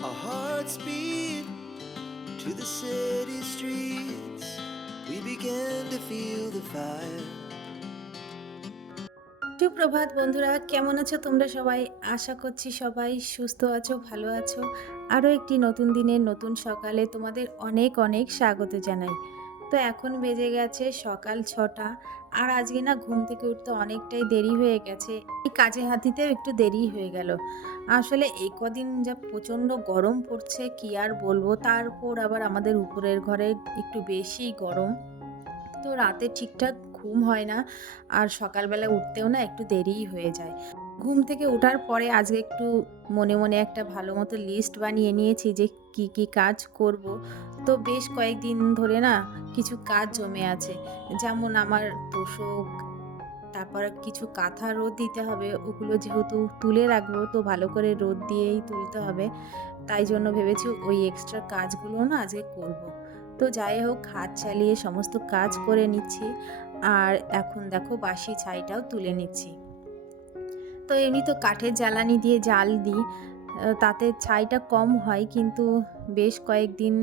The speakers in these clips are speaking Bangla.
Our hearts beat to the city streets. We began to feel the fire. সুপ্রভাত বন্ধুরা, কেমন আছো তোমরা সবাই আশা করছি সবাই সুস্থ আছো, ভালো আছো আরও একটি নতুন দিনের নতুন সকালে তোমাদের অনেক অনেক স্বাগত জানাই তো এখন বেজে গেছে সকাল ছটা। আর আজকে না ঘুম থেকে উঠতে অনেকটাই দেরি হয়ে গেছে। এই কাজে হাতিতেও একটু দেরি হয়ে গেল। আসলে এই কদিন যা প্রচণ্ড গরম পড়ছে, কি আর বলব? তারপর আবার আমাদের উপরের ঘরে একটু বেশি গরম। তো রাতে ঠিকঠাক ঘুম হয় না। আর সকালবেলা উঠতেও না একটু দেরিই হয়ে যায়। ঘুম থেকে ওঠার পরে আজকে একটু মনে মনে একটা ভালো মতো লিস্ট বানিয়ে নিয়েছি যে কি কি কাজ করব। তো বেশ কয়েকদিন ধরে না কিছু কাজ জমে আছে। যেমন আমার তোষক, তারপর কিছু কাঁথা রোদ দিতে হবে, ওগুলো যেহেতু তুলে রাখব, তো ভালো করে রোদ দিয়েই তুলতে হবে। তাই জন্য ভেবেছি ওই এক্সট্রা কাজগুলো না আজকে করব। তো যাই হোক, হাত চালিয়ে সমস্ত কাজ করে নিচ্ছি। আর এখন দেখো বাসি ছাইটাও তুলে নিচ্ছি। তো এমনি তো কাঠের জ্বালানি দিয়ে জাল দিই। তাতে ছাইটা কম হয়, কিন্তু বেশ কয়েকদিন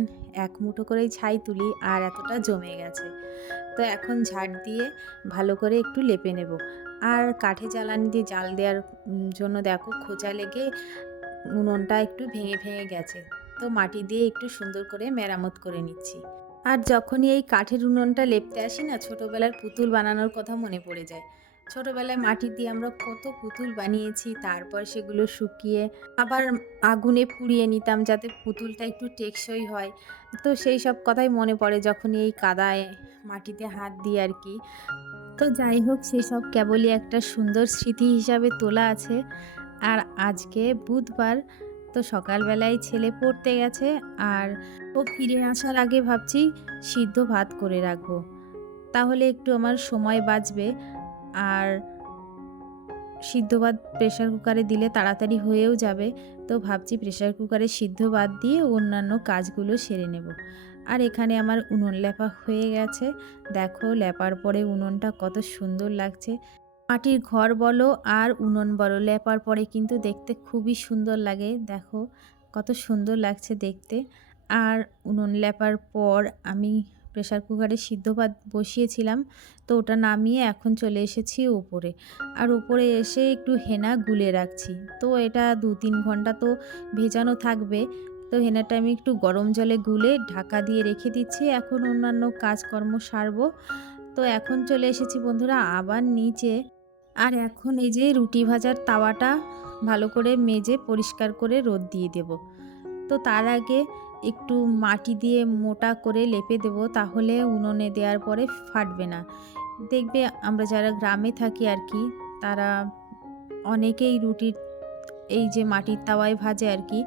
এক মুঠো করেই ছাই তুলি আর এতটা জমে গেছে। তো এখন ঝাড় দিয়ে ভালো করে একটু লেপে নেব। আর কাঠে জ্বালানি দিয়ে জাল দেওয়ার জন্য দেখো খোঁচা লেগে উনুনটা একটু ভেঙে ভেঙে গেছে। তো মাটি দিয়ে একটু সুন্দর করে মেরামত করে নিচ্ছি। আর যখনই এই কাঠের উনুনটা লেপতে আসি না, ছোটোবেলার পুতুল বানানোর কথা মনে পড়ে যায়। ছোটোবেলায় মাটি দিয়ে আমরা কত পুতুল বানিয়েছি, তারপর সেগুলো শুকিয়ে আবার আগুনে পুড়িয়ে নিতাম যাতে পুতুলটা একটু টেকসই হয়। তো সেই সব কথাই মনে পড়ে যখনই এই কাদায় মাটিতে হাত দিই আর কি। তো যাই হোক সেসব কেবলই একটা সুন্দর স্মৃতি হিসাবে তোলা আছে। আর আজকে বুধবার, তো সকালবেলায় ছেলে পড়তে গেছে আর ও ফিরে আসার আগে ভাবছি সিদ্ধ ভাত করে রাখব। তাহলে একটু আমার সময় বাঁচবে। আর সিদ্ধ ভাত প্রেশার কুকারে দিলে তাড়াতাড়ি হয়েও যাবে। তো ভাবছি প্রেশার কুকারে সিদ্ধ ভাত দিয়ে অন্যান্য কাজগুলো সেরে নেব। আর এখানে আমার উনুন লেপা হয়ে গেছে। দেখো লেপার পরে উনুনটা কত সুন্দর লাগছে। মাটির ঘর বলো আর উনুন বলো, লেপার পরে কিন্তু দেখতে খুবই সুন্দর লাগে। দেখো কত সুন্দর লাগছে দেখতে। আর উনুন লেপার পর আমি প্রেশার কুকারে সিদ্ধ ভাত বসিয়েছিলাম, তো ওটা নামিয়ে এখন চলে এসেছি উপরে। আর উপরে এসে একটু হেনা গুলে রাখছি। তো এটা দু তিন ঘণ্টা তো ভেজানো থাকবে। তো হেনাটা আমি একটু গরম জলে গুলে ঢাকা দিয়ে রেখে দিচ্ছি। এখন অন্যান্য কাজকর্ম সারবো। তো এখন চলে এসেছি বন্ধুরা আবার নিচে। আর এখন এই যে রুটি ভাজার তাওয়াটা ভালো করে মেজে পরিষ্কার করে রোদ দিয়ে দেব। তো তার আগে একটু মাটি দিয়ে মোটা করে লেপে দেব, তাহলে উনুনে দেওয়ার পরে ফাটবে না। দেখবে আমরা যারা গ্রামে থাকি আর কি, তারা অনেকেই রুটির এই যে মাটির তাওয়ায় ভাজে আর কি।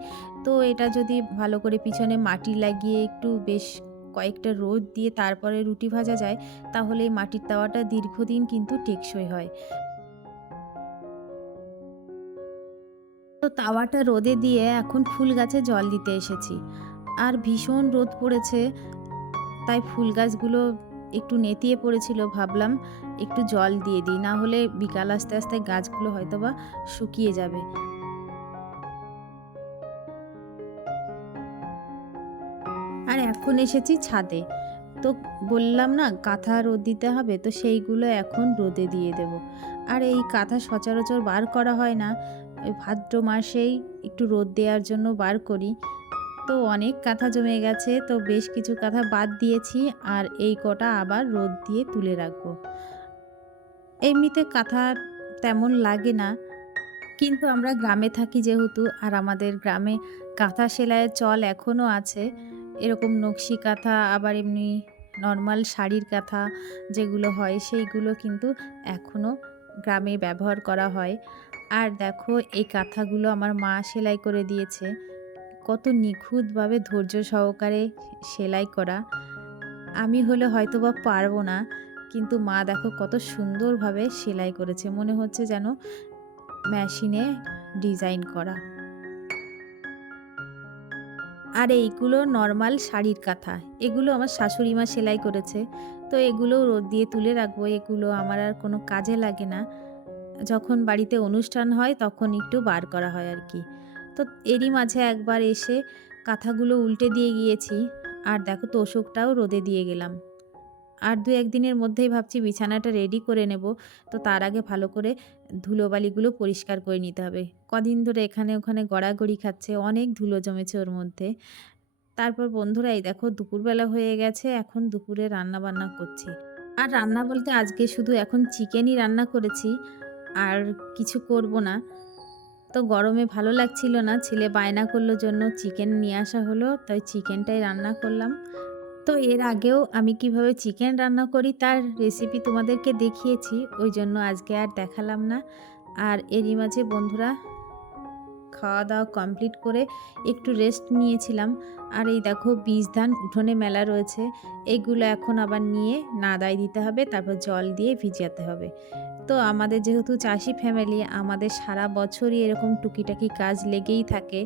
তো এটা যদি ভালো করে পিছনে মাটি লাগিয়ে একটু বেশ কয়েকটা রোদ দিয়ে তারপরে রুটি ভাজা যায়, তাহলে এই মাটির তাওয়াটা দীর্ঘদিন কিন্তু টেকসই হয়। তো তাওয়াটা রোদে দিয়ে এখন ফুল গাছে জল দিতে এসেছি। আর ভীষণ রোদ পড়েছে। তাই ফুল গাছগুলো একটু নেতিয়ে পড়েছিল, ভাবলাম একটু জল দিয়ে দিই। না হলে বিকাল আস্তে আস্তে গাছগুলো হয়তোবা শুকিয়ে যাবে। আর এখন এসেছি ছাদে। তো বললাম না, কাঁথা রোদ দিতে হবে, তো সেইগুলো এখন রোদে দিয়ে দেব। আর এই কাঁথা সচরাচর বার করা হয় না। ওই ভাদ্র মাসেই একটু রোদ দেওয়ার জন্য বার করি। তো অনেক কাঁথা জমে গেছে, তো বেশ কিছু কাঁথা বাদ দিয়েছি আর এই কটা আবার রোদ দিয়ে তুলে রাখব। এমনিতে কাঁথা তেমন লাগে না, কিন্তু আমরা গ্রামে থাকি যেহেতু আর আমাদের গ্রামে কাঁথা সেলাইয়ের চল এখনও আছে। এরকম নকশি কাঁথা, আবার এমনি নর্মাল শাড়ির কাঁথা যেগুলো হয় সেইগুলো কিন্তু এখনও গ্রামে ব্যবহার করা হয়। আর দেখো এই কাঁথাগুলো আমার মা সেলাই করে দিয়েছে। কত নিখুঁতভাবে ধৈর্য সহকারে সেলাই করা। আমি হলে হয়তো বা পারব না, কিন্তু মা দেখো কত সুন্দরভাবে সেলাই করেছে। মনে হচ্ছে যেন মেশিনে ডিজাইন করা। আর এইগুলো নর্মাল শাড়ির কাঁথা। এগুলো আমার শাশুড়ি মা সেলাই করেছে। তো এগুলো রোদ দিয়ে তুলে রাখব। এগুলো আমার আর কোনো কাজে লাগে না। যখন বাড়িতে অনুষ্ঠান হয়, তখন একটু বার করা হয় আর কি। তো এরই মাঝে একবার এসে কাঁথাগুলো উল্টে দিয়ে গিয়েছি। আর দেখো তোষকটাও রোদে দিয়ে গেলাম। আর দু একদিনের মধ্যেই ভাবছি বিছানাটা রেডি করে নেব। তো তার আগে ভালো করে ধুলোবালিগুলো পরিষ্কার করে নিতে হবে। কদিন ধরে এখানে ওখানে গড়াগড়ি খাচ্ছে, অনেক ধুলো জমেছে ওর মধ্যে। তারপর বন্ধুরা, এই দেখো দুপুরবেলা হয়ে গেছে, এখন দুপুরে রান্না বান্না করছি। আর রান্না বলতে আজকে শুধু এখন চিকেনই রান্না করেছি, আর কিছু করব না। তো গরমে ভালো লাগছিল না। ছেলে বায়না করল জন্য চিকেন নিয়ে আসা হলো। তাই চিকেনটাই রান্না করলাম। তো এর আগেও আমি কীভাবে চিকেন রান্না করি তার রেসিপি তোমাদেরকে দেখিয়েছি। ওই জন্য আজকে আর দেখালাম না। আর এরই মাঝে বন্ধুরা খাওয়া দাওয়া কমপ্লিট করে একটু রেস্ট নিয়েছিলাম। আর এই দেখো বীজ ধান উঠোনে মেলা রয়েছে। এইগুলো এখন আবার নিয়ে নাদাই দিতে হবে, তারপর জল দিয়ে ভিজাতে হবে। তো আমাদের যেহেতু চাষি ফ্যামিলি আমাদের সারা বছরই এরকম টুকিটাকি কাজ লেগেই থাকে।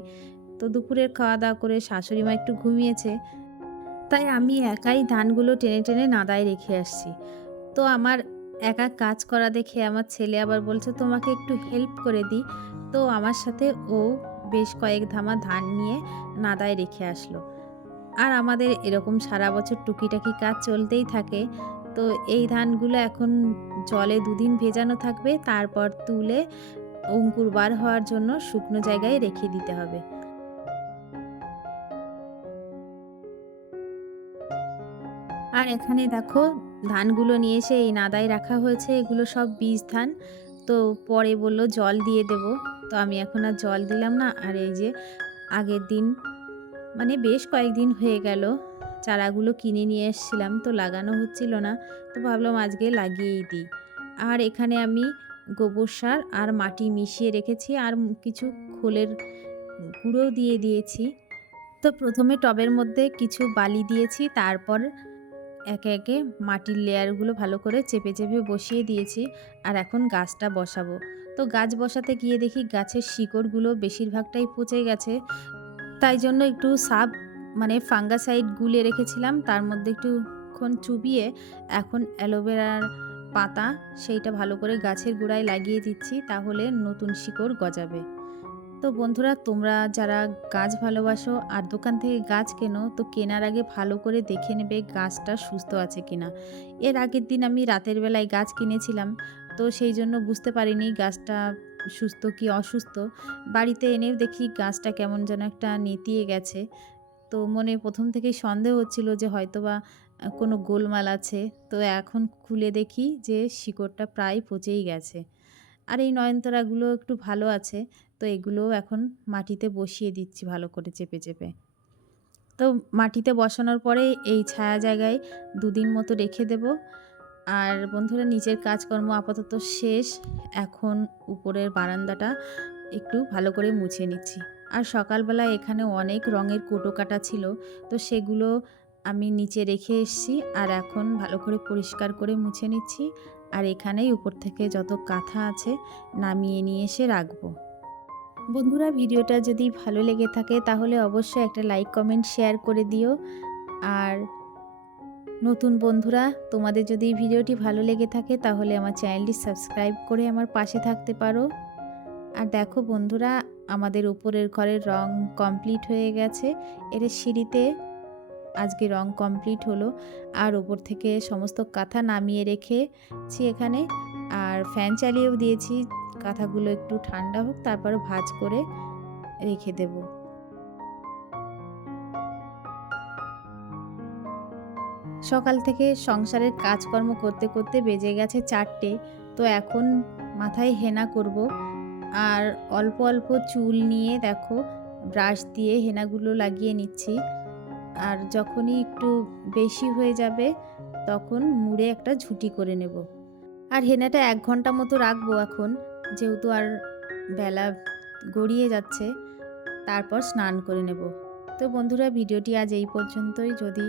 তো দুপুরের খাওয়া দাওয়া করে শাশুড়ি মা একটু ঘুমিয়েছে। তাই আমি একাই ধানগুলো টেনে টেনে নাদায় রেখে আসছি। তো আমার একা কাজ করা দেখে আমার ছেলে আবার বলছে, তোমাকে একটু হেল্প করে দিই তো আমার সাথে ও বেশ কয়েক ধামা ধান নিয়ে নাদায় রেখে আসলো। আর আমাদের এরকম সারা বছর টুকিটাকি কাজ চলতেই থাকে। তো এই ধানগুলো এখন জলে দুদিন ভেজানো থাকবে, তারপর তুলে অঙ্কুর বার হওয়ার জন্য শুকনো জায়গায় রেখে দিতে হবে। আর এখানে দেখো ধানগুলো নিয়ে এসে এই নাদায় রাখা হয়েছে, এগুলো সব বীজ ধান। তো পরে বলল, জল দিয়ে দেব। তো আমি এখন আর জল দিলাম না, আর এই যে আগের দিন মানে বেশ কয়েকদিন হয়ে গেল। চারাগুলো কিনে নিয়ে এসেছিলাম, তো লাগানো হচ্ছিল না, তো ভাবলাম আজকে লাগিয়েই দিই। আর এখানে আমি গোবর সার আর মাটি মিশিয়ে রেখেছি আর কিছু খোলের গুঁড়ো দিয়ে দিয়েছি। তো প্রথমে টবের মধ্যে কিছু বালি দিয়েছি, তারপর একে একে মাটির লেয়ারগুলো ভালো করে চেপে চেপে বসিয়ে দিয়েছি আর এখন গাছটা বসাবো। তো গাছ বসাতে গিয়ে দেখি গাছের শিকড়গুলো বেশিরভাগটাই পচে গেছে, তাই জন্য একটু সাব মানে ফাঙ্গাসাইড গুলে রেখেছিলাম, তার মধ্যে একটুক্ষণ চুবিয়ে এখন অ্যালোভেরার পাতা সেইটা ভালো করে গাছের গোড়ায় লাগিয়ে দিচ্ছি, তাহলে নতুন শিকড় গজাবে। তো বন্ধুরা, তোমরা যারা গাছ ভালোবাসো আর দোকান থেকে গাছ কেনো, তো কেনার আগে ভালো করে দেখে নেবে গাছটা সুস্থ আছে কিনা। এর আগের দিন আমি রাতের বেলায় গাছ কিনেছিলাম, তো সেই জন্য বুঝতে পারিনি গাছটা সুস্থ কি অসুস্থ। বাড়িতে এনেও দেখি গাছটা কেমন যেন একটা নেতিয়ে গেছে। তো মনে প্রথম থেকেই সন্দেহ হচ্ছিল যে হয়তোবা কোনো গোলমাল আছে। তো এখন খুলে দেখি যে শিকড়টা প্রায় পচেই গেছে। আর এই নয়নতারাগুলো একটু ভালো আছে, তো এগুলোও এখন মাটিতে বসিয়ে দিচ্ছি ভালো করে চেপে চেপে। তো মাটিতে বসানোর পরে এই ছায়া জায়গায় দুদিন মতো রেখে দেব। আর বন্ধুরা, নিচের কাজকর্ম আপাতত শেষ। এখন উপরের বারান্দাটা একটু ভালো করে মুছে নিচ্ছি। আর সকালবেলা এখানে অনেক রঙের কোটো কাটা ছিল, তো সেগুলো আমি নিচে রেখে এসেছি আর এখন ভালো করে পরিষ্কার করে মুছে নিচ্ছি আর এখানেই উপর থেকে যত কাঁথা আছে নামিয়ে নিয়ে এসে রাখব। বন্ধুরা, ভিডিওটা যদি ভালো লেগে থাকে তাহলে অবশ্যই একটা লাইক, কমেন্ট, শেয়ার করে দিও। আর নতুন বন্ধুরা, তোমাদের যদি ভিডিওটি ভালো লেগে থাকে তাহলে আমার চ্যানেলটি সাবস্ক্রাইব করে আমার পাশে থাকতে পারো। আর দেখো বন্ধুরা আমাদের উপরের ঘরের রং কমপ্লিট হয়ে গেছে। এর সিঁড়িতে আজকে রং কমপ্লিট হলো। আর ওপর থেকে সমস্ত কাঁথা নামিয়ে রেখেছি এখানে। আর ফ্যান চালিয়েও দিয়েছি। কাঁথাগুলো একটু ঠান্ডা হোক, তারপর ভাজ করে রেখে দেব। সকাল থেকে সংসারের কাজকর্ম করতে করতে বেজে গেছে চারটে। তো এখন মাথায় হেনা করব। আর অল্প অল্প চুল নিয়ে দেখো, ব্রাশ দিয়ে হেনাগুলো লাগিয়ে নিচ্ছি। আর যখনই একটু বেশি হয়ে যাবে, তখন মুড়ে একটা ঝুঁটি করে নেব। আর হেনাটা এক ঘণ্টা মতো রাখব এখন, যেহেতু আর বেলা গড়িয়ে যাচ্ছে, তারপর স্নান করে নেব। তো বন্ধুরা, ভিডিওটি আজ এই পর্যন্তই। যদি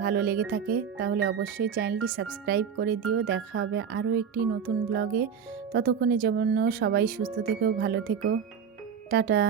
ভালো লেগে থাকে, তাহলে অবশ্যই চ্যানেলটি সাবস্ক্রাইব করে দিও। দেখা হবে আরও একটি নতুন ব্লগে। ততক্ষণে যেমন সবাই সুস্থ থেকেও ভালো থেকো। টাটা।